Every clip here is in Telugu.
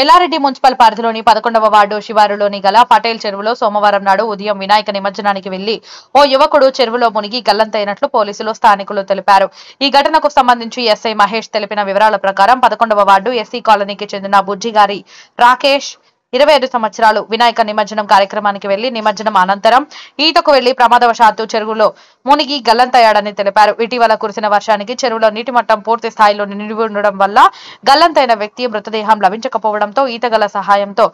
ఎల్లారెడ్డి మున్సిపల్ పరిధిలోని 11వ వార్డు శివారులోని గల పటేల్ చెరువులో సోమవారం నాడు ఉదయం వినాయక నిమజ్జనానికి వెళ్లి ఓ యువకుడు చెరువులో మునిగి గల్లంతైనట్లు పోలీసులు స్థానికులు తెలిపారు. ఈ ఘటనకు సంబంధించి ఎస్ఐ మహేష్ తెలిపిన వివరాల ప్రకారం 11వ వార్డు ఎస్సీ కాలనీకి చెందిన బుజ్జిగారి రాకేష్ 25 సంవత్సరాలు వినాయక నిమజ్జనం కార్యక్రమానికి వెళ్లి నిమజ్జనం అనంతరం ఈతకు వెళ్లి ప్రమాదవశాత్తు చెరువులో మునిగి గల్లంతయ్యాడని తెలిపారు. ఇటీవల కురిసిన వర్షానికి చెరువులో నీటి మట్టం పూర్తి స్థాయిలో నిండి ఉండడం వల్ల గల్లంతైన వ్యక్తి మృతదేహం లభించకపోవడంతో ఈతగల సహాయంతో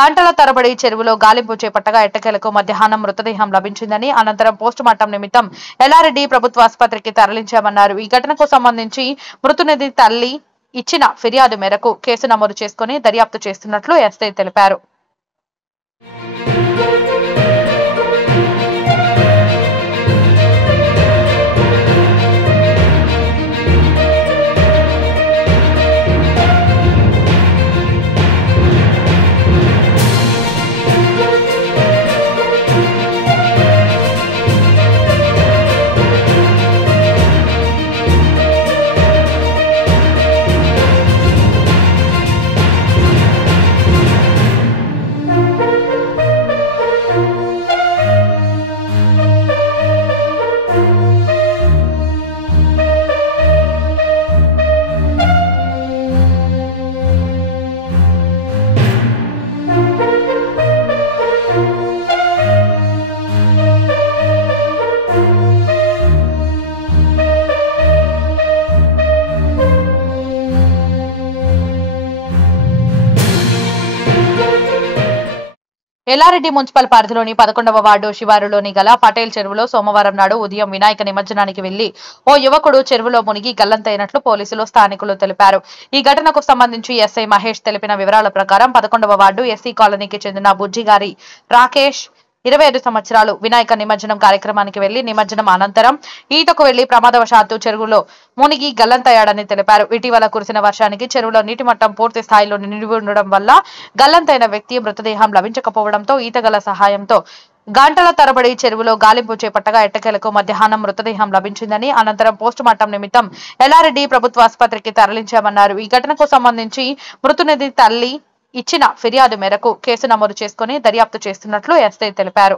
గంటల తరబడి చెరువులో గాలింపు చేపట్టగా ఎట్టకేలకు మధ్యాహ్నం మృతదేహం లభించిందని, అనంతరం పోస్టుమార్టం నిమిత్తం ఎల్లారెడ్డి ప్రభుత్వ ఆసుపత్రికి తరలించామన్నారు. ఈ ఘటనకు సంబంధించి మృతునిధి తల్లి ఇచ్చిన ఫిర్యాదు మేరకు కేసు నమోదు చేసుకుని దర్యాప్తు చేస్తున్నట్లు ఎస్ఐ తెలిపారు. ఎల్లారెడ్డి మున్సిపల్ పరిధిలోని 11వ వార్డు శివారులోని గల పటేల్ చెరువులో సోమవారం నాడు ఉదయం వినాయక నిమజ్జనానికి వెళ్లి ఓ యువకుడు చెరువులో మునిగి గల్లంతైనట్లు పోలీసులు స్థానికులు తెలిపారు. ఈ ఘటనకు సంబంధించి ఎస్ఐ మహేష్ తెలిపిన వివరాల ప్రకారం 11వ వార్డు ఎస్సీ కాలనీకి చెందిన బుజ్జిగారి రాకేష్ 25 సంవత్సరాలు వినాయక నిమజ్జనం కార్యక్రమానికి వెళ్లి నిమజ్జనం అనంతరం ఈతకు వెళ్లి ప్రమాదవశాత్తు చెరువులో మునిగి గల్లంతయ్యాడని తెలిపారు. ఇటీవల కురిసిన వర్షానికి చెరువులో నీటి మట్టం పూర్తి స్థాయిలో నిండి ఉండడం వల్ల గల్లంతైన వ్యక్తి మృతదేహం లభించకపోవడంతో ఈతగల సహాయంతో గంటల తరబడి చెరువులో గాలింపు చేపట్టగా ఎట్టకేలకు మధ్యాహ్నం మృతదేహం లభించిందని, అనంతరం పోస్టుమార్టం నిమిత్తం ఎల్లారెడ్డి ప్రభుత్వ ఆసుపత్రికి తరలించామన్నారు. ఈ ఘటనకు సంబంధించి మృతునిధి తల్లి ఇచ్చిన ఫిర్యాదు మేరకు కేసు నమోదు చేసుకుని దర్యాప్తు చేస్తున్నట్లు ఎస్ఐ తెలిపారు.